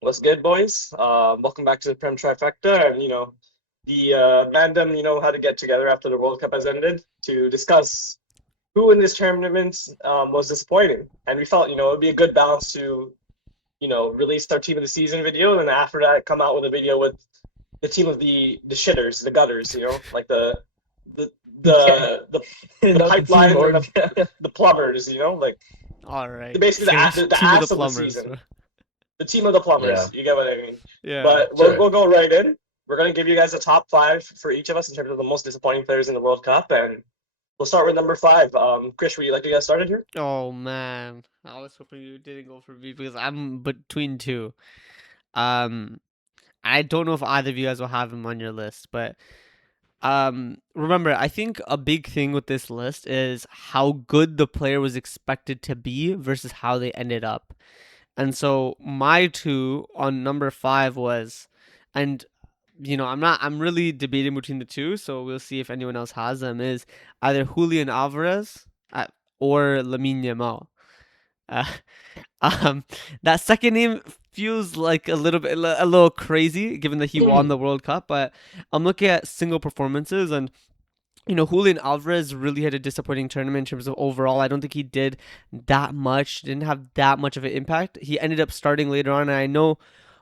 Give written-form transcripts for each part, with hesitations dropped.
What's good, boys? Welcome back to the Prem Trifecta, and the random, how to get together after the World Cup has ended to discuss who in this tournament was disappointing, and we felt it'd be a good balance to release our team of the season video, and then after that come out with a video with the team of the shitters, the gutters, like the Yeah, the not the team pipelines and org. the plumbers, like All right. basically Fairs. the Team of the ass of the plumbers. season. The team of the Yeah, plumbers. You get what I mean? Yeah. But we'll, sure. we'll go right in. We're going to give you guys a top five for each of us in terms of the most disappointing players in the World Cup. And we'll start with number five. Chris, would you like to get started here? Oh man. I was hoping you didn't go for me because I'm between two. Um I don't know if either of you guys will have him on your list, but remember, I think a big thing with this list is how good the player was expected to be versus how they ended up. And so my two on number five was, and I'm really debating between the two, so we'll see if anyone else has them, is either Julian Alvarez or Lamine Yamal. Uh, um, that second name feels like a little crazy given that he won the World Cup, but I'm looking at single performances and Julian Alvarez really had a disappointing tournament in terms of overall. I don't think he did that much, didn't have that much of an impact. He ended up starting later on, and I know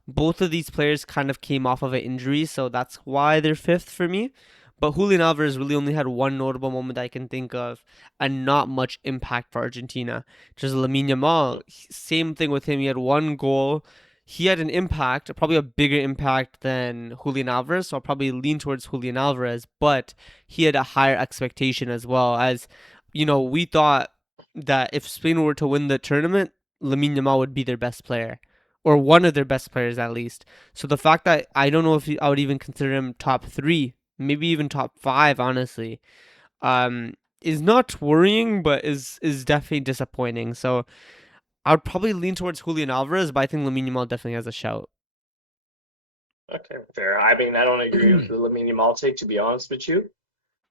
both of these players kind of came off of an injury, so that's why they're fifth for me. But Julian Alvarez really only had one notable moment I can think of, and not much impact for Argentina. Just Lamine Yamal, same thing with him. He had one goal. He had an impact, probably a bigger impact than Julian Alvarez, so I'll probably lean towards Julian Alvarez, but he had a higher expectation as well. As we thought that if Spain were to win the tournament, Lamine Yamal would be their best player, or one of their best players at least. So the fact that I don't know if I would even consider him top three, maybe even top five, honestly, is not worrying, but is definitely disappointing. So I would probably lean towards Julian Alvarez, but I think Lamine Yamal definitely has a shout. Okay, fair. I mean, I don't agree with the Lamine Yamal take, to be honest with you.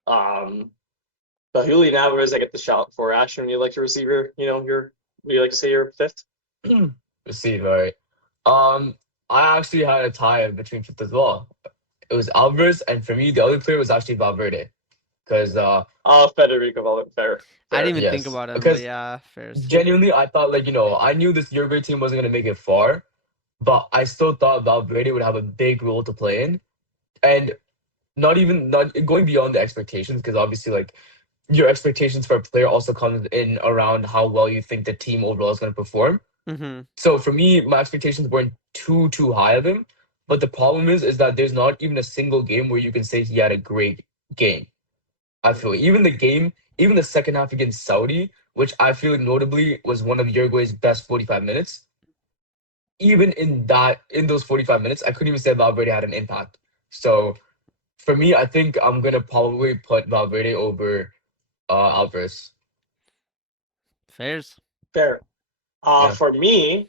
Um, but Julian Alvarez, I get the shout for. Ashton, you like to receive would you like to say your fifth? Receive, all right. I actually had a tie between fifth as well. It was Alvarez, and for me, the other player was actually Valverde. Because, Federico Valverde. Fair, I fair. didn't even think yes, about him, but because yeah, fairs. genuinely, I thought, I knew this Uruguay team wasn't going to make it far, but I still thought Valverde would have a big role to play in. And not going beyond the expectations, because obviously, your expectations for a player also comes in around how well you think the team overall is going to perform. Mm-hmm. So for me, my expectations weren't too high of him. But the problem is that there's not even a single game where you can say he had a great game. I feel even the second half against Saudi, which I feel notably was one of Uruguay's best 45 minutes. Even in those 45 minutes, I couldn't even say Valverde had an impact. So for me, I think I'm gonna probably put Valverde over Alvarez. Fairs. Fair. Yeah. For me,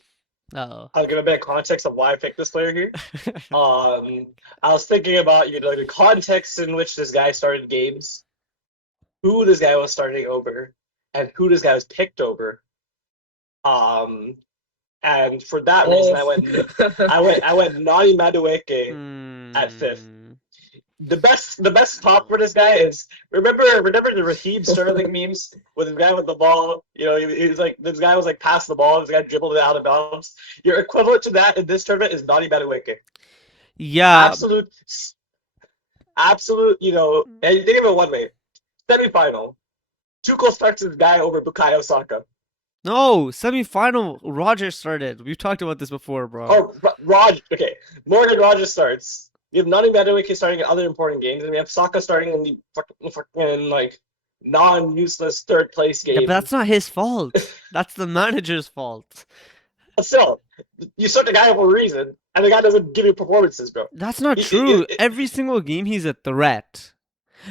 Oh. I'll give a bit of context of why I picked this player here. I was thinking about the context in which this guy started games, who this guy was starting over, and who this guy was picked over. Um, and for that reason, Oh. I went Nani Madueke at fifth. Hmm. The best top for this guy is remember the Raheem Sterling memes with the guy with the ball. He was like this guy was like pass the ball, this guy dribbled it out of bounds. Your equivalent to that in this tournament is Nani Madueke. Yeah. Absolute, absolute. And you think of it one way: semifinal. Tuchel starts his guy over Bukayo Saka. No, semifinal. Roger started. We've talked about this before, bro. Oh, Raj. Okay, Morgan Rogers starts. You have Nani Madueke starting in other important games, and we have Saka starting in the fucking like non-useless third place Yeah, but game. that's not his fault. That's the manager's fault. But still, you start the guy for a reason, and the guy doesn't give you performances, bro. That's not He, true. Every single game he's a threat.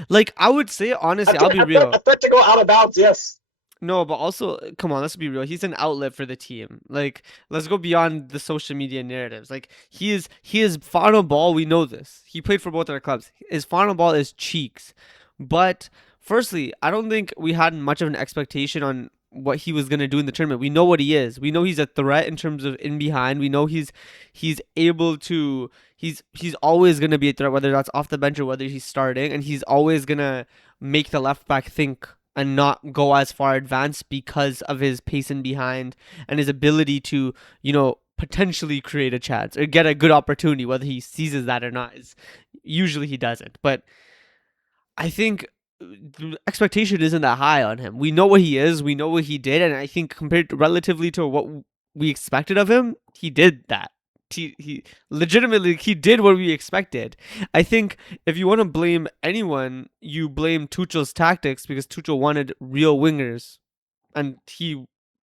Like I would say honestly, a, I'll threat, be a, threat, real. a threat to go out of bounds, yes. No, but also, come on, let's be real. He's an outlet for the team. Like, let's go beyond the social media narratives. Like, he is final ball. We know this. He played for both our clubs. His final ball is cheeks. But firstly, I don't think we had much of an expectation on what he was gonna do in the tournament. We know what he is. We know he's a threat in terms of in behind. We know he's able to. He's always gonna be a threat, whether that's off the bench or whether he's starting, and he's always gonna make the left back think and not go as far advanced because of his pace in behind and his ability to, potentially create a chance or get a good opportunity, whether he seizes that or not. Usually he doesn't. But I think the expectation isn't that high on him. We know what he is, we know what he did, and I think compared relatively to what we expected of him, he did that. He legitimately he did what we expected. I think if you want to blame anyone, you blame Tuchel's tactics because Tuchel wanted real wingers, and he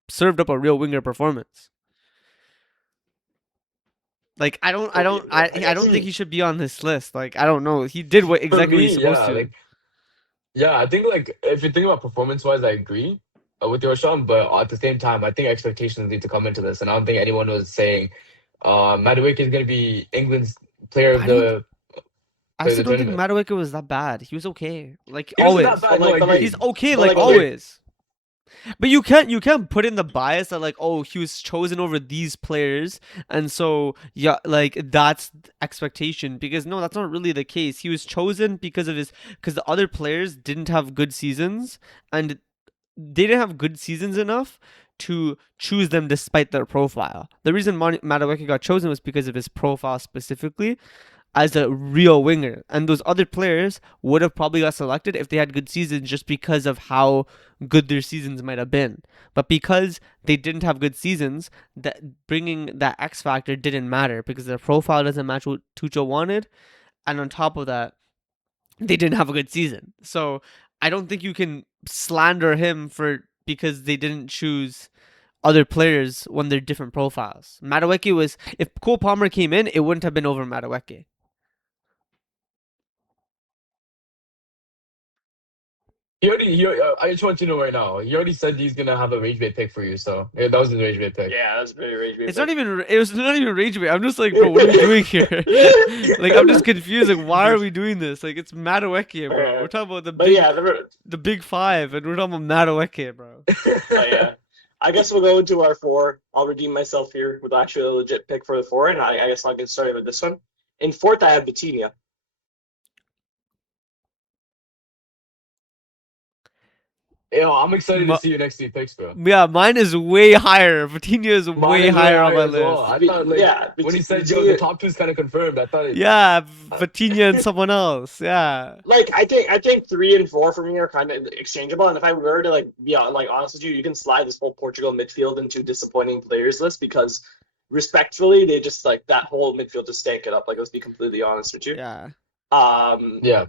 served up a real winger performance. Like I don't think he should be on this list. Like I don't know. He did what For exactly what me, he's supposed yeah, to. like I think like if you think about performance wise, I agree with your Sean, but at the same time, I think expectations need to come into this, and I don't think anyone was saying Madueke is going to be England's player of I don't. the I player of still the don't think tournament. Madueke was that bad. He was okay. Like He wasn't that always. bad. No, I He's agree. okay but like like, always. But you can't put in the bias that like, oh, he was chosen over these players, and so yeah, like that's expectation, because no, that's not really the case. He was chosen because the other players didn't have good seasons, and they didn't have good seasons enough to choose them despite their profile. The reason Madueke got chosen was because of his profile specifically as a real winger, and those other players would have probably got selected if they had good seasons just because of how good their seasons might have been. But because they didn't have good seasons, that bringing that X factor didn't matter because their profile doesn't match what Tuchel wanted, and on top of that, they didn't have a good season. So I don't think you can slander him for because they didn't choose other players when they're different profiles. Madueke was, if Cole Palmer came in, it wouldn't have been over Madueke. I just want you to know right now. He already said he's gonna have a rage bait pick for you, so yeah, that was his rage bait pick. Yeah, that's very rage bait. It was not even rage bait. I'm just like, bro, what are we doing here? Like, I'm just confused. Like, why are we doing this? Like, it's Madueke, bro. We're talking about the big five, and we're talking about Madueke, bro. Yeah. I guess we'll go into our four. I'll redeem myself here with actually a legit pick for the four, and I guess I'll get started with this one. In fourth, I have Vitinha. Yo, I'm excited to Ma- see your next three picks, bro. Yeah, mine is way higher. Vitinha is Mine way is way higher on my higher as well. list. I thought like Yeah, when he said yo, the top two is kind of confirmed. I thought Yeah, Vitinha and someone else. Yeah. like I think 3 and 4 for me are kind of exchangeable. And if I were to like be like honest with you, you can slide this whole Portugal midfield into disappointing players list because respectfully, they just like that whole midfield just stank it up. Like let's be completely honest with you. Yeah. yeah.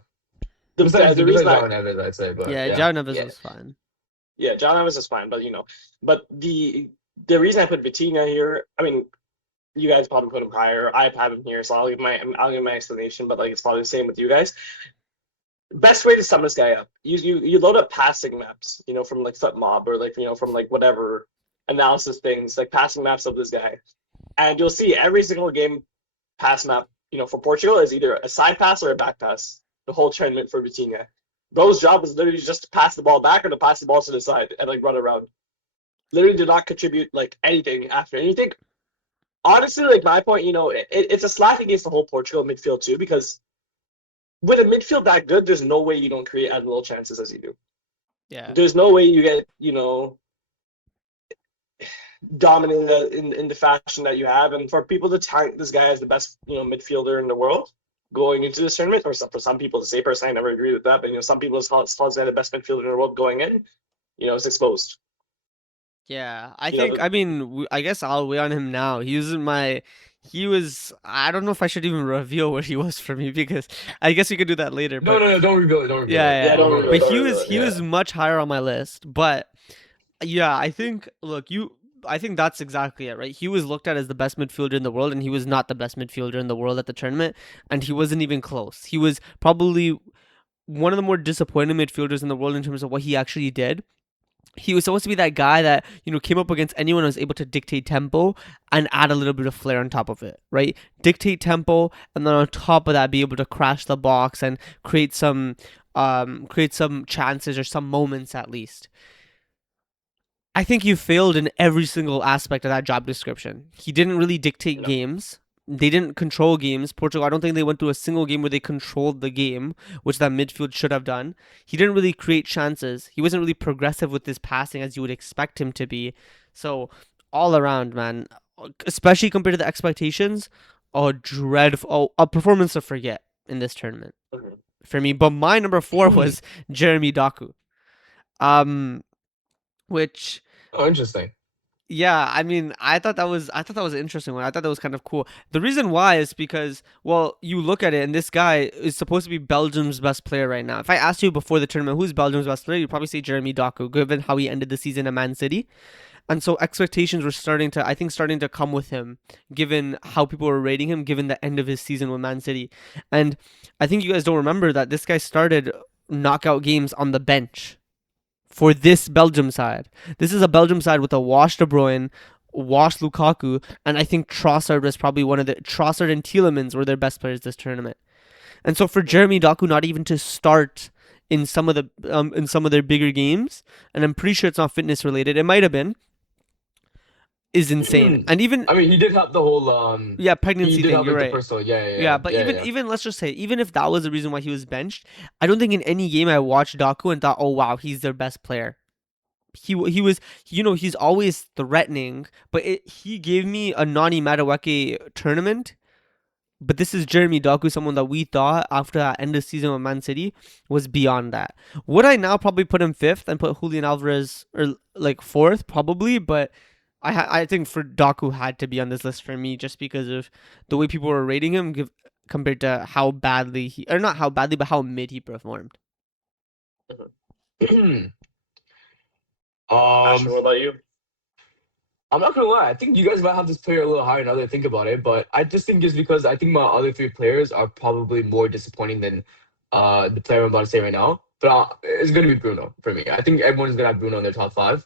The Besides reason Darwin Evans, I'd say, but Yeah, yeah. Jao Neves yeah. was fine. Yeah, John Evans is fine, but but the reason I put Vitinha here, I mean, you guys probably put him higher. I have him here, so I'll give my explanation, but like it's probably the same with you guys. Best way to sum this guy up: you load up passing maps, from like FootMob or like from like whatever analysis things, like passing maps of this guy, and you'll see every single game pass map, for Portugal is either a side pass or a back pass. The whole tournament for Vitinha. Bro's job is literally just to pass the ball back or to pass the ball to the side and like run around. Literally did not contribute like anything after. And you think, honestly, like my point, it's a slack against the whole Portugal midfield too, because with a midfield that good, there's no way you don't create as little chances as you do. Yeah. There's no way you get, dominated in the fashion that you have. And for people to tag this guy as the best, midfielder in the world going into this tournament, or for some people to say, personally, I never agree with that, but some people call this guy the best midfielder in the world going in, it's exposed. Yeah, I guess I'll weigh on him now. I don't know if I should even reveal what he was for me because I guess we could do that later. No, But no, don't reveal it. Don't reveal yeah, it. yeah. don't reveal But it, he was much higher on my list. But yeah, I think I think that's exactly it, right? He was looked at as the best midfielder in the world, and he was not the best midfielder in the world at the tournament, and he wasn't even close. He was probably one of the more disappointing midfielders in the world in terms of what he actually did. He was supposed to be that guy that came up against anyone who was able to dictate tempo and add a little bit of flair on top of it, right? Dictate tempo, and then on top of that, be able to crash the box and create some chances or some moments at least. I think you failed in every single aspect of that job description. He didn't really dictate No. games. They didn't control games. Portugal, I don't think they went through a single game where they controlled the game, which that midfield should have done. He didn't really create chances. He wasn't really progressive with his passing as you would expect him to be. So, all around, man, especially compared to the expectations, a performance to forget in this tournament Mhm. for me. But my number 4 was Jeremy Doku. Which Oh, interesting. yeah, I mean, I thought that was an interesting one. I thought that was kind of cool. The reason why is because, well, you look at it, and this guy is supposed to be Belgium's best player right now. If I asked you before the tournament who's Belgium's best player, you'd probably say Jeremy Doku, given how he ended the season at Man City. And so expectations were starting to come with him, given how people were rating him, given the end of his season with Man City. And I think you guys don't remember that this guy started knockout games on the bench for this Belgium side. This is a Belgium side with a washed De Bruyne, washed Lukaku, and I think Trossard was probably Trossard and Tielemans were their best players this tournament. And so for Jeremy Doku not even to start in some of their bigger games, and I'm pretty sure it's not fitness related. It might have been, is insane. And even I mean, he did have the whole yeah, he pregnancy did thing. have You're like the right. personal Yeah, but even let's just say, even if that was the reason why he was benched, I don't think in any game I watched Doku and thought, oh wow, he's their best player. He was, he's always threatening, but he gave me a Nani Madueke tournament. But this is Jeremy Doku, someone that we thought after that end of season with Man City was beyond that. Would I now probably put him 5th and put Julian Alvarez or like 4th? Probably, but I think for Doku had to be on this list for me just because of the way people were rating him compared to how badly or not how badly, but how mid he performed. Asher, what about you? I'm not gonna lie. I think you guys might have this player a little higher now that I think about it, but I just think it's because I think my other 3 players are probably more disappointing than the player I'm about to say right now. But it's gonna be Bruno for me. I think everyone's gonna have Bruno in their top 5.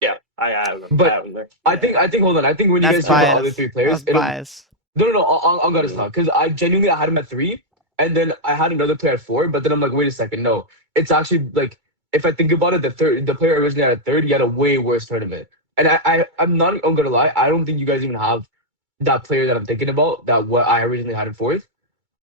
Yeah, I have him. But I have him there. I think hold on. I think when you That's guys hear my other bias. 3 players, That's it'll bias. no. I'm gonna Mhm. stop because I genuinely I had him at 3, and then I had another player at 4. But then I'm like, wait a second, no. It's actually like if I think about it, the player originally had a third, he had a way worse tournament. And I'm gonna lie, I don't think you guys even have that player that I'm thinking about that what I originally had in 4th.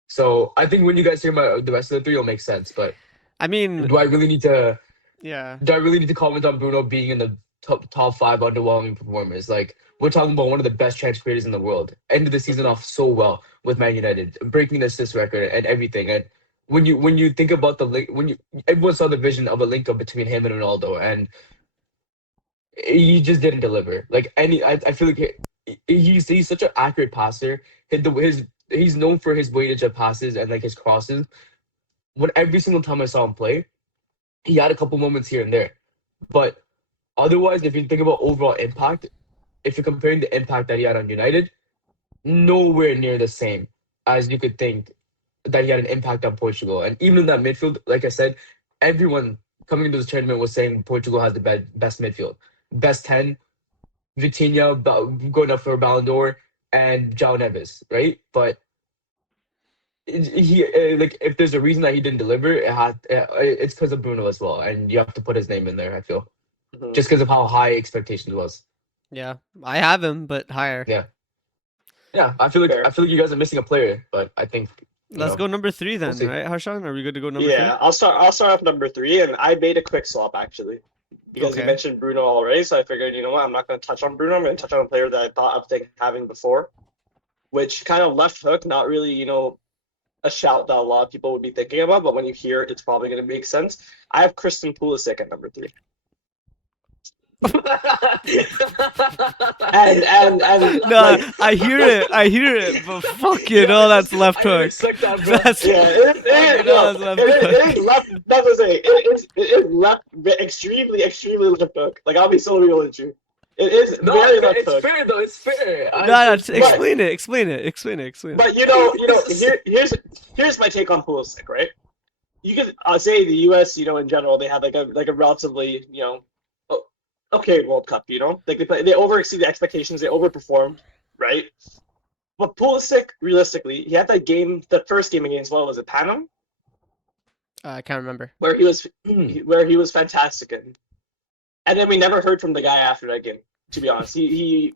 So I think when you guys hear the rest of the 3, it'll make sense. But I mean, do I really need to? yeah. Do I really need to comment on Bruno being in the top 5 underwhelming performers? Like we're talking about one of the best chance creators in the world. Ended the season off so well with Man United, breaking the assist record and everything. And when you think about the link, when you everyone saw the vision of a link up between him and Ronaldo, and he just didn't deliver. Like I feel like he's such an accurate passer. He's known for his weightage of passes and like his crosses. When every single time I saw him play, he had a couple moments here and there, but otherwise, if you think about overall impact, if you're comparing the impact that he had on United, nowhere near the same as you could think that he had an impact on Portugal. And even in that midfield, like I said, everyone coming into this tournament was saying Portugal has the best midfield. Best 10, Vitinha going up for a Ballon d'Or, and João Neves, right? But he like if there's a reason that he didn't deliver, it's because of Bruno as well, and you have to put his name in there. I feel Mhm. just because of how high expectations was. Yeah. I have him, but higher. Yeah. Yeah, I feel like you guys are missing a player, but I think Let's go number 3 we'll then, see. right, Harshan? Are we good to go number 3? Yeah, I'll start off number 3, and I made a quick swap actually because you Okay. mentioned Bruno already, so I figured, you know what, I'm not going to touch on Bruno. I'm going to touch on a player that I thought of having before, which kind of left hook, not really, a shout that a lot of people would be thinking about, but when you hear it, it's probably going to make sense. I have Christian Pulisic at number 3. And No, like, I hear it, but fuck you, no, that's left I didn't hook. expect that, bro. That's yeah, fuck you, no, that's left it hook. is left. That's what I'm saying. It is left extremely left hook. Like, I'll be so real with you. It is No, very left it's hook. fair though. It's fair. No, no, It's fair. explain it. But here's my take on Pulisic, right? You could say the U.S. In general, they had like a relatively okay World Cup. Like they overexceeded the expectations, they overperformed, right? But Pulisic, realistically, he had that game, the first game against, what was it, Panama, I can't remember. where he was Hmm. where he was fantastic in. And then we never heard from the guy after that game. To be honest, he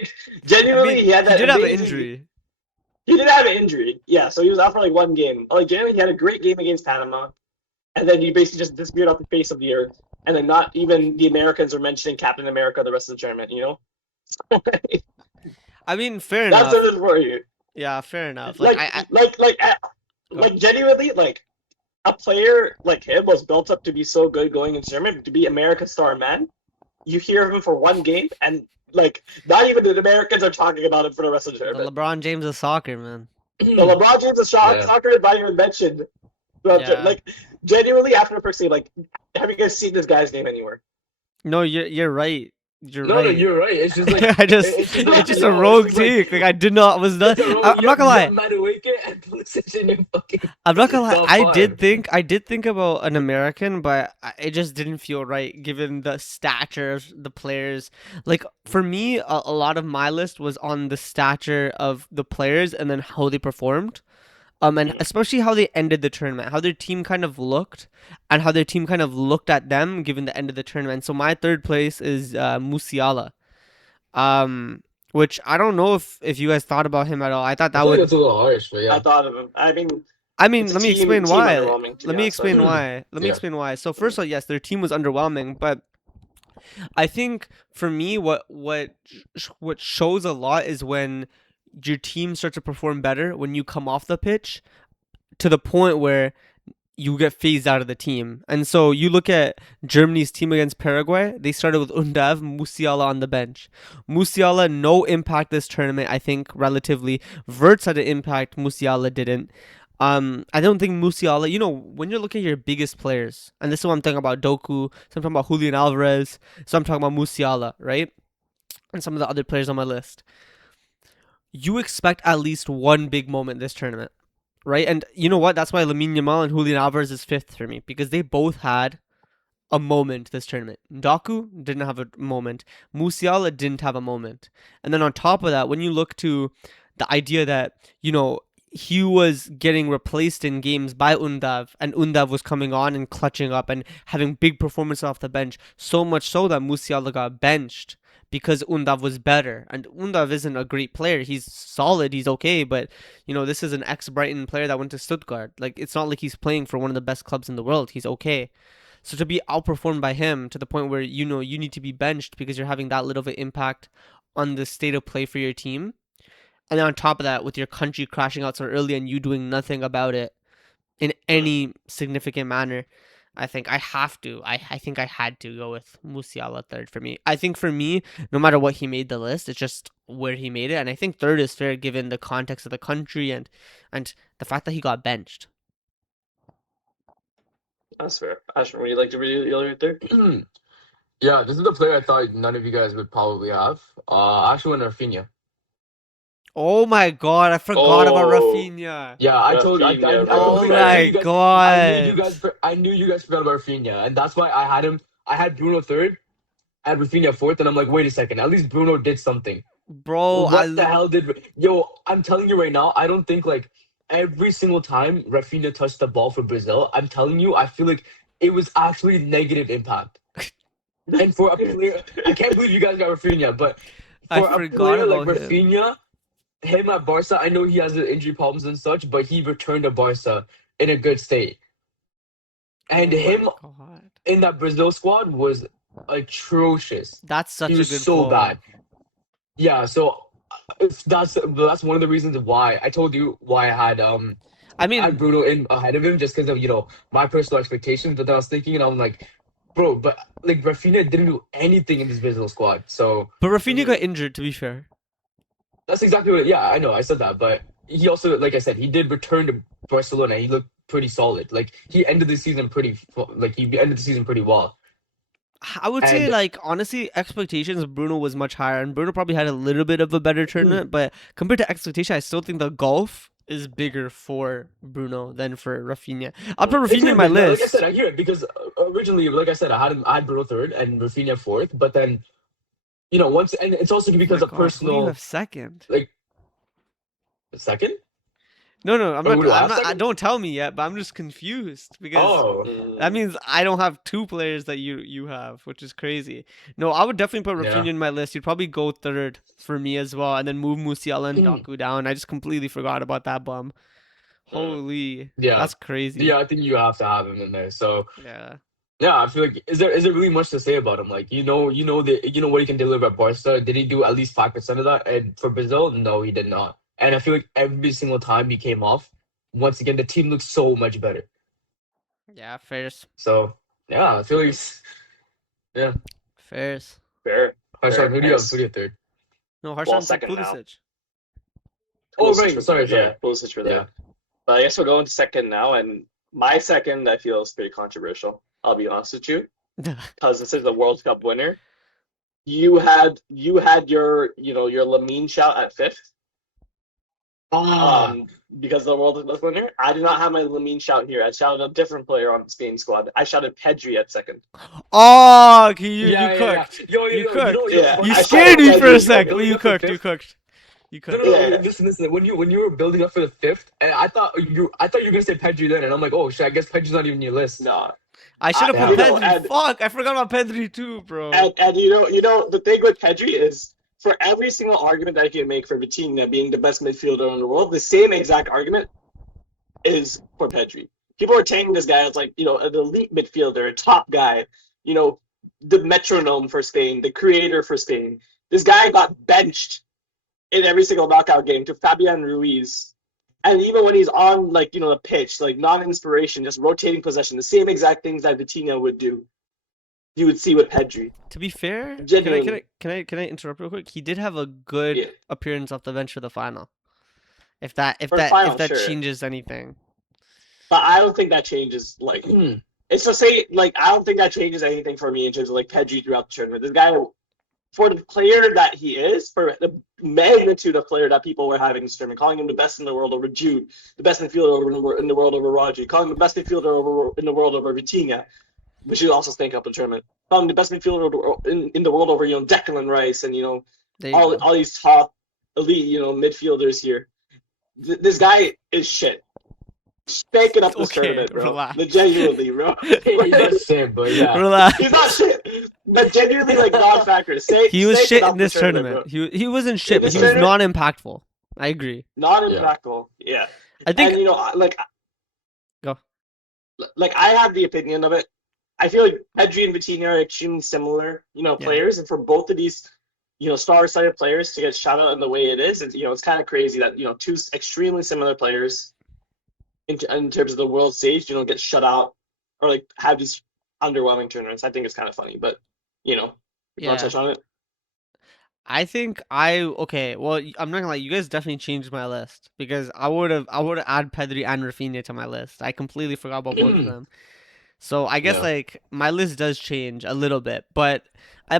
I genuinely mean, he had he that did have an amazing. injury. He did have an injury, yeah. So he was out for like one game. Like genuinely, he had a great game against Panama, and then he basically just disappeared off the face of the earth. And then not even the Americans are mentioning Captain America the rest of the tournament. You know, I mean, fair that's enough. what it is for you. Yeah, fair enough. Like I go. Like genuinely, like a player like him was built up to be so good going into tournament to be America's star man. You hear of him for one game, and like not even the Americans are talking about him for the rest of the The tournament. LeBron James of soccer, man. The LeBron James of soccer is not even mentioned. Yeah. Like genuinely after the first game, like have you guys seen this guy's name anywhere? No, you're right. You're No, right. you're right. It's just like It's just a rogue take. Like I did not was not. I'm not gonna lie. Madueke and Pulisic in your fucking. I'm not gonna lie. top I five. did think about an American, but it just didn't feel right given the stature of the players. Like for me, a lot of my list was on the stature of the players and then how they performed. And especially how they ended the tournament, how their team kind of looked, and how their team kind of looked at them given the end of the tournament. So my third place is Musiala, which I don't know if you guys thought about him at all. I thought I that feel like would. that's a little harsh, but I yeah. thought of him. I mean, Let it's me explain team why. underwhelming. To Let be me honest, explain but- why. Let me Yeah. explain why. So first of all, yes, their team was underwhelming, but I think for me, what shows a lot is when your team starts to perform better when you come off the pitch to the point where you get phased out of the team. And so you look at Germany's team against Paraguay, they started with Undav, Musiala on the bench. Musiala, no impact this tournament, I think, relatively. Verts had an impact, Musiala didn't. I don't think Musiala, when you're looking at your biggest players, and this is what I'm talking about Doku, so I'm talking about Julian Alvarez, so I'm talking about Musiala, right? And some of the other players on my list. You expect at least one big moment this tournament. Right, and you know what? That's why Lamine Yamal and Julian Alvarez is fifth for me because they both had a moment this tournament. Doku didn't have a moment. Musiala didn't have a moment. And then on top of that, when you look to the idea that he was getting replaced in games by Undav, and Undav was coming on and clutching up and having big performances off the bench, so much so that Musiala got benched because Undav was better. And Undav isn't a great player. He's solid, he's okay, but this is an ex-Brighton player that went to Stuttgart. Like, it's not like he's playing for one of the best clubs in the world. He's okay. So to be outperformed by him to the point where you need to be benched because you're having that little of an impact on the state of play for your team, and then on top of that, with your country crashing out so early and you doing nothing about it in any significant manner, I think I have to. I think I had to go with Musiala third for me. I think for me, no matter what he made the list, it's just where he made it, and I think third is fair given the context of the country and the fact that he got benched. That's fair. Ashton, would you like to read the other third? Yeah, this is the player I thought none of you guys would probably have. I actually went Rafinha. Oh my god, I forgot about Rafinha. Yeah, I told I Oh completely- my god. I knew you guys forgot about Rafinha, and that's why I had him. I had Bruno third, I had Rafinha fourth, and I'm like, wait a second, at least Bruno did something. Bro, What the hell did yo? I'm telling you right now, I don't think like every single time Rafinha touched the ball for Brazil, I'm telling you, I feel like it was actually negative impact. And for a player, I can't believe you guys got Rafinha, but I for a forgot player like about him. Rafinha, him at Barca, I know he has the injury problems and such, but he returned to Barca in a good state. And Oh my him God. in that Brazil squad was atrocious. That's such He a was good so pull. bad. Yeah, so that's one of the reasons why I told you why I had I mean, Bruno in ahead of him just because of my personal expectations. But then I was thinking, and I'm like, bro, but like Rafinha didn't do anything in this Brazil squad, so but Rafinha got injured, to be fair. that's exactly what. Yeah, I know, I said that, but he also, like I said, he did return to Barcelona. He looked pretty solid. Like he ended the season pretty well. I would say, And like, honestly, expectations of Bruno was much higher, and Bruno probably had a little bit of a better tournament, but compared to expectation, I still think the gulf is bigger for Bruno than for Rafinha. I'll put It's Rafinha in my him, like I list. said, I hear it because originally, like I said, I had Bruno third and Rafinha fourth, but then once, and it's also because of Who do you personal, have second? like second. No, I'm Oh, not. who do I I'm have not. second? Don't tell me yet. But I'm just confused because Oh, that Mm, means I don't have two players that you have, which is crazy. No, I would definitely put yeah. Rafinha in my list. He'd probably go third for me as well, and then move Musiala and Hmm. Doku down. I just completely forgot about that bum. mm. Holy, Yeah. that's crazy. Yeah, I think you have to have him in there. So Yeah. yeah, I feel like is there really much to say about him? Like you know what he can deliver at Barca. Did he do at least 5% of that? And for Brazil, no, he did not. And I feel like every single time he came off, once again the team looks so much better. Yeah, fairs. So yeah, I feel like yeah. Fairs. Fair, Harshan, fair, who do you have? Who nice. do you have third? No, Well, Harshan said second now. Pulisic. Oh Pulisic right, for sorry, third. Yeah, sorry. Pulisic for Yeah. third. But I guess we're going to second now, and my second I feel is pretty controversial. I'll be honest with you, because this is the World Cup winner. You had your your Lamine shout at fifth. Ah, Because the World Cup winner. I did not have my Lamine shout here. I shouted a different player on the Spain squad. I shouted Pedri at second. Oh, you yeah, yeah, yeah. cooked. Yo, yo, You yo. You know cooked. what's Yeah, funny? You I I thought scared shouted when me you for when a Pedri you were sec, second. but building you up for cooked. You fifth. cooked. You No, no, cooked. no. Yeah, Listen. When you were building up for the fifth, and I thought you were gonna say Pedri then, and I'm like, oh shit, I guess Pedri's not even in your list. no. I should have put Damn. Pedri. And Fuck, I forgot about Pedri too, bro. and the thing with Pedri is for every single argument that you can make for Vitinha being the best midfielder in the world, the same exact argument is for Pedri. People are taking this guy as like an elite midfielder, a top guy, you know, the metronome for Spain, the creator for Spain. This guy got benched in every single knockout game to Fabian Ruiz. And even when he's on the pitch, like non-inspiration, just rotating possession, the same exact things that Vitinha would do, you would see with Pedri. To be fair, Genuinely. can I interrupt real quick? He did have a good Yeah. appearance off the bench for the final. For the If final, that sure. changes anything. But I don't think that changes it's to say I don't think that changes anything for me in terms of Pedri throughout the tournament. This guy, for the player that he is, for the magnitude of player that people were having in this tournament, calling him the best in the world over Jude, the best midfielder in the world over Rodri, calling him the best midfielder in the world over Vitinha, which should also stank up the tournament. Calling him the best midfielder in the world over Declan Rice and There you go. all these top elite midfielders here. This guy is shit. Spanking up this Okay, tournament, bro. relax. Genuinely, bro. He's not shit, but yeah. Relax. He's not shit, but genuinely non-factor. He was Stanking shit up in the this tournament, tournament. bro. He wasn't In shit, but this he was tournament, not impactful. I agree. not Yeah. impactful. Yeah, I think and go. I have the opinion of it. I feel like Pedri and Vitinha are extremely similar, Yeah. players, and for both of these, star-studded players to get shot out in the way it is, it's kind of crazy that two extremely similar players in terms of the world stage, get shut out or have these underwhelming tournaments. I think it's kind of funny, but if you want to Yeah. touch on it, I think okay. Well, I'm not gonna lie. You guys definitely changed my list because I would have added Pedri and Rafinha to my list. I completely forgot about both of them. So I guess Yeah. my list does change a little bit, but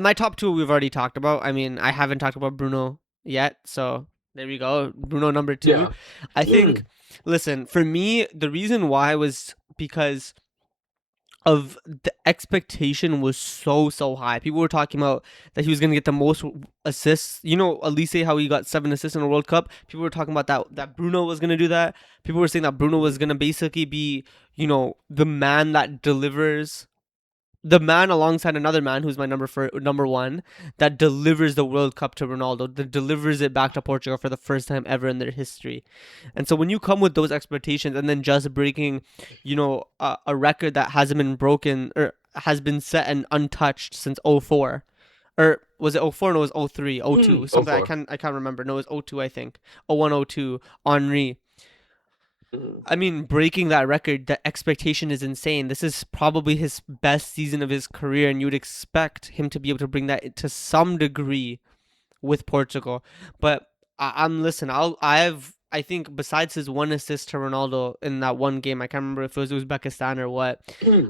my top two we've already talked about. I mean, I haven't talked about Bruno yet, so there we go. Bruno number two. Yeah. I think. Listen, for me, the reason why was because of the expectation was so high. People were talking about that he was gonna get the most assists. Elise, how he got 7 assists in the World Cup. People were talking about that Bruno was gonna do that. People were saying that Bruno was gonna basically be, the man that delivers, the man alongside another man who's my number one, that delivers the World Cup to Ronaldo, that delivers it back to Portugal for the first time ever in their history. And so when you come with those expectations and then just breaking, a record that hasn't been broken or has been set and untouched since '04, or was it '04? No, it was '03, '02, something. I 04. can't remember. No, it was '02, I think. '01, '02. Henri. I mean, breaking that record, the expectation is insane. This is probably his best season of his career, and you would expect him to be able to bring that to some degree with Portugal. But I'm listen. I think besides his 1 assist to Ronaldo in that one game, I can't remember if it was Uzbekistan or what.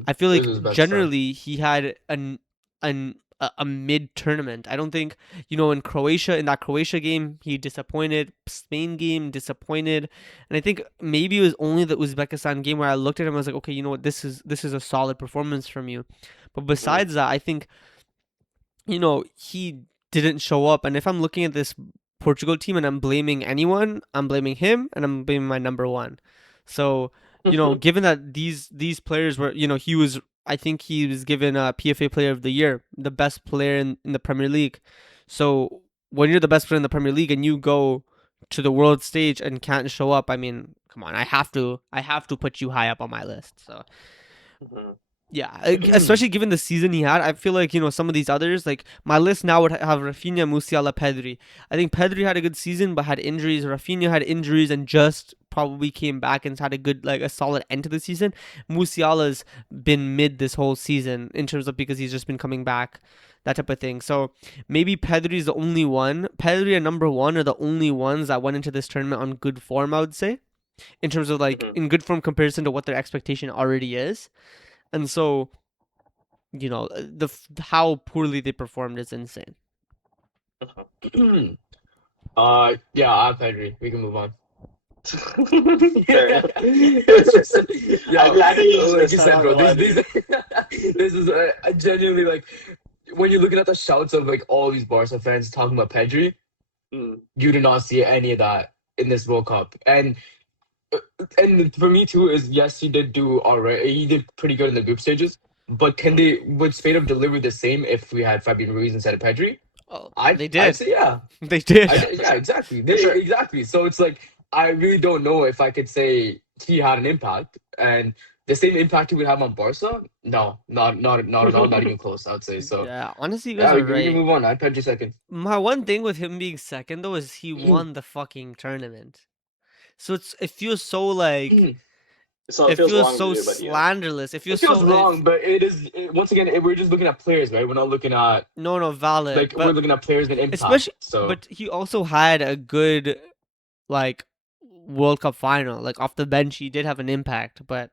I feel This like is best time. generally he had a mid tournament. I don't think in Croatia, in that Croatia game he disappointed. Spain game disappointed, and I think maybe it was only the Uzbekistan game where I looked at him. I was like, okay, you know what, this is a solid performance from you. But besides that, I think he didn't show up. And if I'm looking at this Portugal team and I'm blaming anyone, I'm blaming him and I'm blaming my number one. So, you know, given that these players were, you know, I think he was given a PFA Player of the Year, the best player in the Premier League. So when you're the best player in the Premier League and you go to the world stage and can't show up, I mean, come on, I have to put you high up on my list. So yeah, especially given the season he had, I feel like, you know, some of these others, like my list now would have Rafinha, Musiala, Pedri. I think Pedri had a good season but had injuries. Rafinha had injuries and just probably came back and had a good, like a solid end to the season. Musiala's been mid this whole season in terms of because he's just been coming back, that type of thing. So maybe Pedri's the only one. Pedri and number one are the only ones that went into this tournament on good form, I would say, in terms of like in good form comparison to what their expectation already is. And so, you know, how poorly they performed is insane. Yeah, I have Pedri. We can move on. Fair enough. It's just, yeah, I'm glad you used like this you time said, on bro. the These this is I genuinely like when you're looking at the shouts of like all these Barca fans talking about Pedri, you do not see any of that in this World Cup. And for me too is yes, he did do all right. He did pretty good in the group stages. But would Spain have delivered the same if we had Fabian Ruiz instead of Pedri? Oh, I'd they did. say yeah. They did. Yeah, exactly. Sure. Exactly. So it's like I really don't know if I could say he had an impact and the same impact he would have on Barca. No, not at all. Not even close. I would say so. Yeah, honestly, you Yeah, guys we are can right. move on. I Pedri second. My one thing with him being second though is he won the fucking tournament. So it feels so like So it feels feels wrong to so do, but yeah. slanderless. It It feels feels so wrong, but once again, we're just looking at players, right? We're not looking at no valid. like we're But looking at players and impact. especially, So but he also had a good like World Cup final. Like off the bench, he did have an impact. But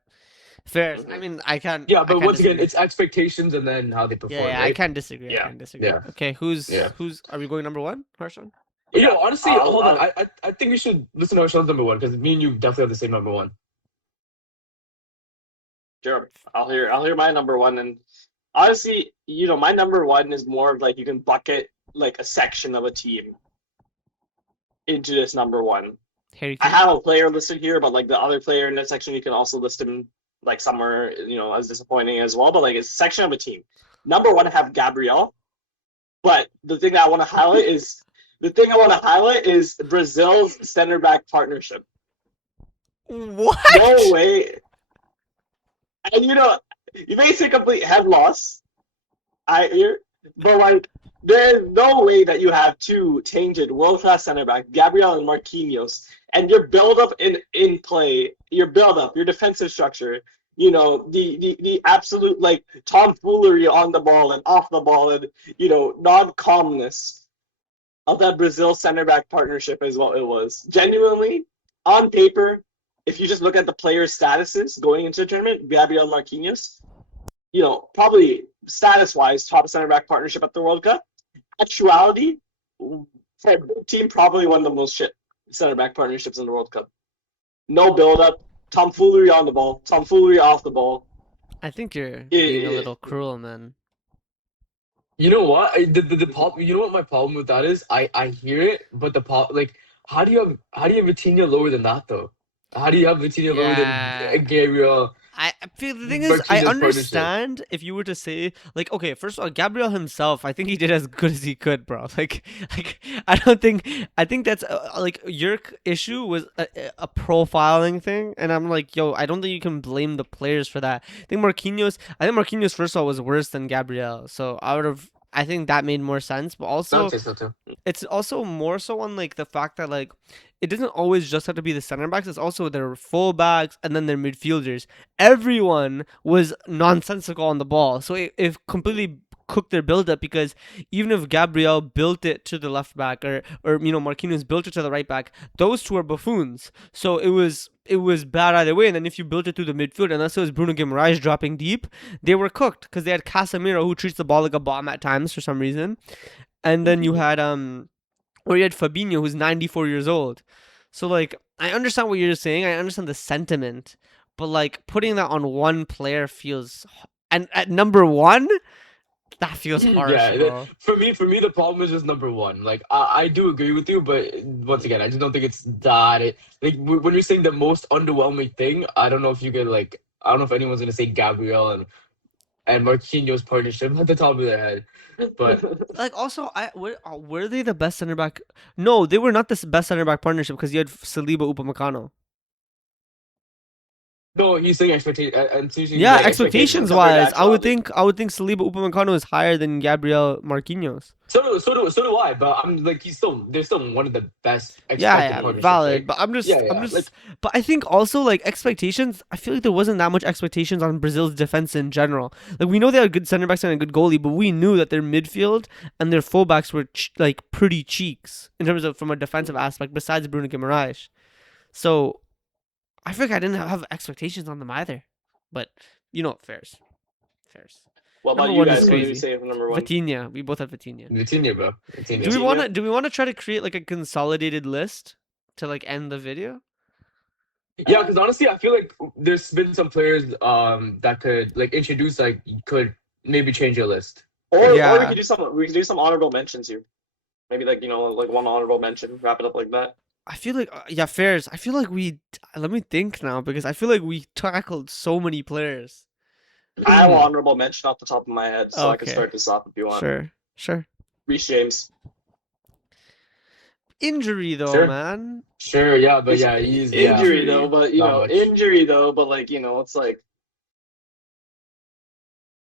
fair. I mean, I can't. yeah, I but can't once again, disagree. it's expectations and then how they perform, Yeah, I right? can't disagree. I Yeah. can't disagree. Yeah. Okay, who's Yeah. are we going number one, Harshan? You know, honestly, hold on. I'll- I think we should listen to Sean's number one because me and you definitely have the same number one. Sure. I'll hear my number one, and honestly, you know, my number one is more of like you can bucket like a section of a team into this number one. Harry I Kane. have a player listed here, but like the other player in that section, you can also list him like somewhere, you know, as disappointing as well. But like it's a section of a team. Number one, I have Gabriel, but the thing that I want to highlight is Brazil's center back partnership. What? No way. And you know, you may say complete head loss, I hear, but like there's no way that you have two tainted world-class center back, Gabriel and Marquinhos, and your build-up in play, your build-up, your defensive structure, you know, the absolute like tomfoolery on the ball and off the ball, and you know, non-calmness of that Brazil center back partnership is what it was. Genuinely, on paper, if you just look at the players' statuses going into the tournament, Gabriel Marquinhos, you know, probably status-wise, top center back partnership at the World Cup. Actuality, for a big team, probably one of the most shit center back partnerships in the World Cup. No build-up, tomfoolery on the ball, tomfoolery off the ball. I think you're being a little cruel, man. You know what? The problem. You know what my problem with that is? I hear it, but like, how do you have Vitinha lower than that though? How do you have Vitinha lower than Gabriel? I feel the thing is, I Marquinhos' understand if you were to say like, okay, first of all, Gabriel himself, I think he did as good as he could, bro. Like I don't think I think that's like your issue was a profiling thing, and I'm like, yo, I don't think you can blame the players for that. I think Marquinhos first of all was worse than Gabriel, so I think that made more sense, but also it's also more so on like the fact that like it doesn't always just have to be the center backs, it's also their fullbacks and then their midfielders. Everyone was nonsensical on the ball, so it completely cooked their build up, because even if Gabriel built it to the left back or you know, Marquinhos built it to the right back, those two are buffoons, so it was bad either way. And then if you built it through the midfield, unless it was Bruno Guimaraes dropping deep, they were cooked because they had Casemiro, who treats the ball like a bomb at times for some reason, and then you had Fabinho, who's 94 years old. So like, I understand what you're saying, I understand the sentiment, but like putting that on one player feels, and at number one, That feels harsh, Yeah, bro. for me, the problem is just number one. Like, I do agree with you, but once again, I just don't think it's that. Like, when you're saying the most underwhelming thing, I don't know if you could like, I don't know if anyone's gonna say Gabriel and Marquinhos partnership at the top of their head, but Like also, were they the best center back? No, they were not the best center back partnership because you had Saliba Upamecano. no, he's saying expectation and teaching Yeah, like Like expectations. expectations expectations compared to wise, actuality. I would think Saliba Upamecano is higher than Gabriel Marquinhos. So do I. But I'm like, they're still one of the best Yeah, expected yeah, partnerships, valid. right? But Yeah, I'm yeah. Like, just. But I think also like expectations. I feel like there wasn't that much expectations on Brazil's defense in general. Like we know they had good center backs and a good goalie, but we knew that their midfield and their fullbacks were like pretty cheeks in terms of from a defensive aspect. Besides Bruno Guimaraes, so I feel like I didn't have expectations on them either. But fairs, fairs. What about Number you one is guys? What do you crazy. say for number one? Vitinha, we both have Vitinha. Vitinha, bro. Do Vitinha. we Vitinha? wanna try to create like a consolidated list to like end the video? Yeah, because honestly, I feel like there's been some players that could like introduce like could maybe change your list. Or Yeah. we could do some honorable mentions here. Maybe like like one honorable mention, wrap it up like that. I feel like yeah, fairs. I feel like let me think now because I feel like we tackled so many players. I have an honorable mention off the top of my head, so I can Okay. start this off if you want. Sure. Reece James. Injury though, Sure. man. Sure, yeah, but yeah, he's Injury yeah. though, but Not much. injury though, but like it's like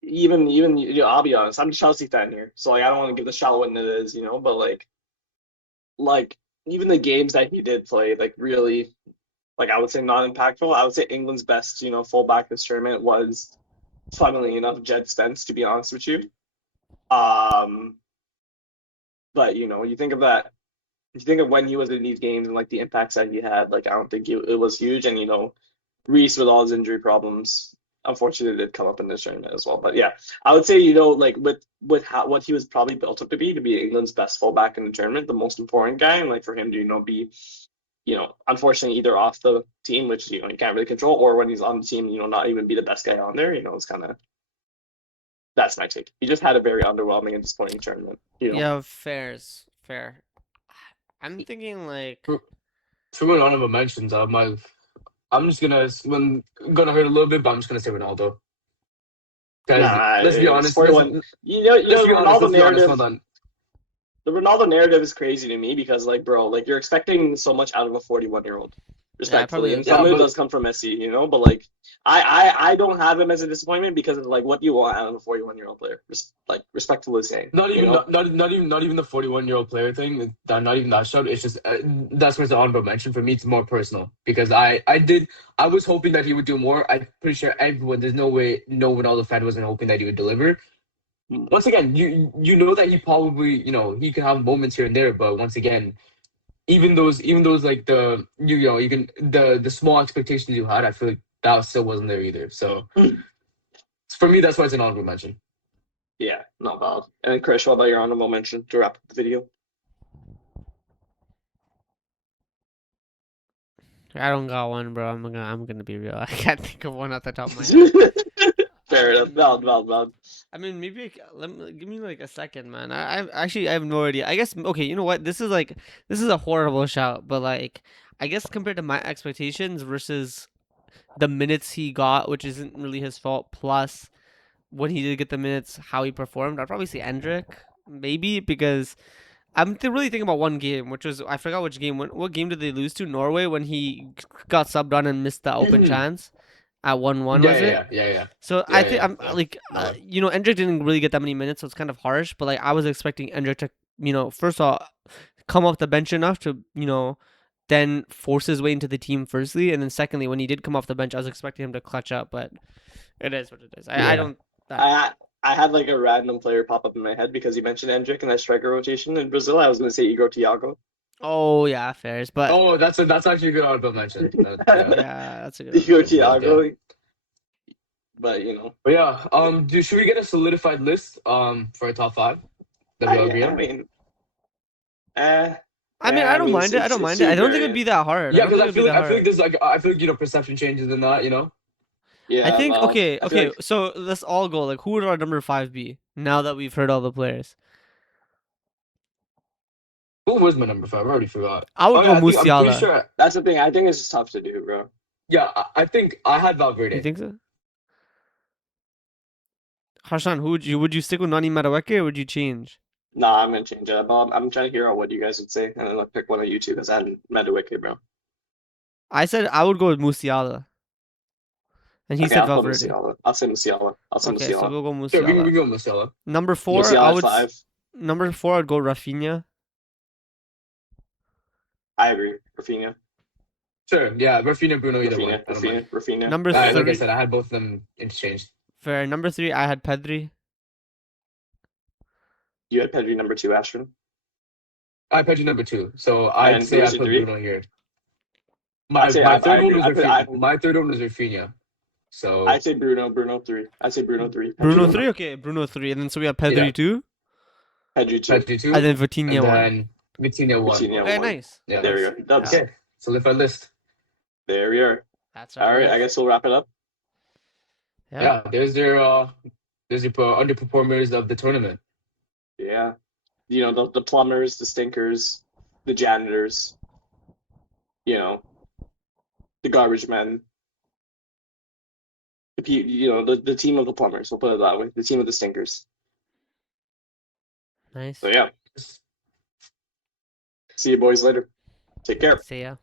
even I'll be honest, I'm a Chelsea fan here, so like I don't want to give the shout when it is, but like even the games that he did play, like really, like I would say not impactful. I would say England's best, fullback this tournament was, funnily enough, Jed Spence, to be honest with you. But you think of that, if you think of when he was in these games and like the impacts that he had, like I don't think it was huge. And Reese with all his injury problems, unfortunately, did come up in this tournament as well. But yeah, I would say like with what he was probably built up to be England's best fullback in the tournament, the most important guy, and like for him to be unfortunately either off the team, which you can't really control, or when he's on the team, not even be the best guy on there. It's kind of, that's my take. He just had a very underwhelming and disappointing tournament. Yeah, fair. I'm thinking like For my honorable mentions, I'm just gonna hurt a little bit, but I'm just gonna say Ronaldo. Because Nah, let's be it's honest, 41. let's be honest, Ronaldo narrative. hold on. The Ronaldo narrative is crazy to me because, like, bro, like you're expecting so much out of a 41-year-old, respectfully, and some of it does come from Messi, But like, I don't have him as a disappointment because of like what do you want out of a 41-year-old player? Like, respectfully saying, Not even not even the 41-year-old player thing. Not even that shout. It's just that's where the honorable mention for me. It's more personal because I was hoping that he would do more. I'm pretty sure everyone. There's no way no Ronaldo fan wasn't hoping that he would deliver. Once again, you know that he probably he can have moments here and there, but once again, even those like you can the small expectations you had, I feel like that still wasn't there either. So for me, that's why it's an honorable mention. Yeah, not valid. And then Chris, what about your honorable mention to wrap up the video? I don't got one, bro. I'm gonna be real. I can't think of one off the top of my head. Fair enough. Valid. I mean, maybe give me like a second, man. I have no idea. I guess okay. You know what? This is a horrible shout, but like I guess compared to my expectations versus the minutes he got, which isn't really his fault. Plus, when he did get the minutes, how he performed, I'd probably say Endrick, maybe because I'm really thinking about one game, which was I forgot which game. What game did they lose to? Norway when he got subbed on and missed the open chance at 1-1, was it? Yeah. So I think I'm like, No. Endrick didn't really get that many minutes, so it's kind of harsh. But like, I was expecting Endrick to, first of all, come off the bench enough to, then force his way into the team. Firstly, and then secondly, when he did come off the bench, I was expecting him to clutch up. But it is what it is. I don't. I had like a random player pop up in my head because you mentioned Endrick and that striker rotation in Brazil. I was going to say Igor Thiago. Oh yeah, fairs, but that's actually a good honorable mention. yeah, that's a good Igor one. Thiago. But But yeah, should we get a solidified list for our top five? I mean, I don't mind it. I don't mind it. I don't think it'd be that hard. Yeah, because I feel like there's like perception changes in that. Yeah. I think well, okay. I feel like So let's all go. Like, who would our number 5 be? Now that we've heard all the players, Who was my number 5? I already forgot. I would Oh, yeah, go I'm pretty Musiala. sure. That's the thing. I think it's just tough to do, bro. Yeah, I think I had Valverde. You think so? Harshan, would you stick with Nani Madueke or would you change? Nah, I'm gonna change it. I'm trying to hear out what you guys would say, and then I'll pick one of you two because I hadn't met a wicked, bro. I said I would go with Musiala, and he Okay, said I'll go Valverde. Musiala. I'll say Musiala. I'll say Okay, so Musiala. we'll go Sure, we Musiala. go Marcelo. Number 4, Musiala I at would 5. number 4 I'd go Rafinha. I agree. Rafinha. Sure, yeah, Rafinha, Bruno, either one. I don't mind. Rafinha. Number Like I 3, said, I had both of them interchanged. fair. Number 3, I had Pedri. You had Pedri number 2, Ashton. I put you number 2, so I'd And say who I was your put 3? Bruno here. I'd say My I third one agree. was Rafinha. My third one was Rafinha. So I'd say Bruno 3. I'd say Bruno 3. Bruno Pedri 3, okay, Bruno 3, and then so we have Pedri Yeah. 2, Pedri 2. Pedri 2, and then Vitinha and 1. then Vitinha 1. Vitinha Okay, 1. nice. Yeah. There we Nice. go. Dubs. Yeah. Okay, so lift our list. There we are. That's All right, list. I guess we'll wrap it up. Yeah. Yeah, there's your underperformers of the tournament. Yeah. You know, the plumbers, the stinkers, the janitors, you know, the garbage men, the team of the plumbers. We'll put it that way. The team of the stinkers. Nice. So yeah. See you boys later. Take care. See ya.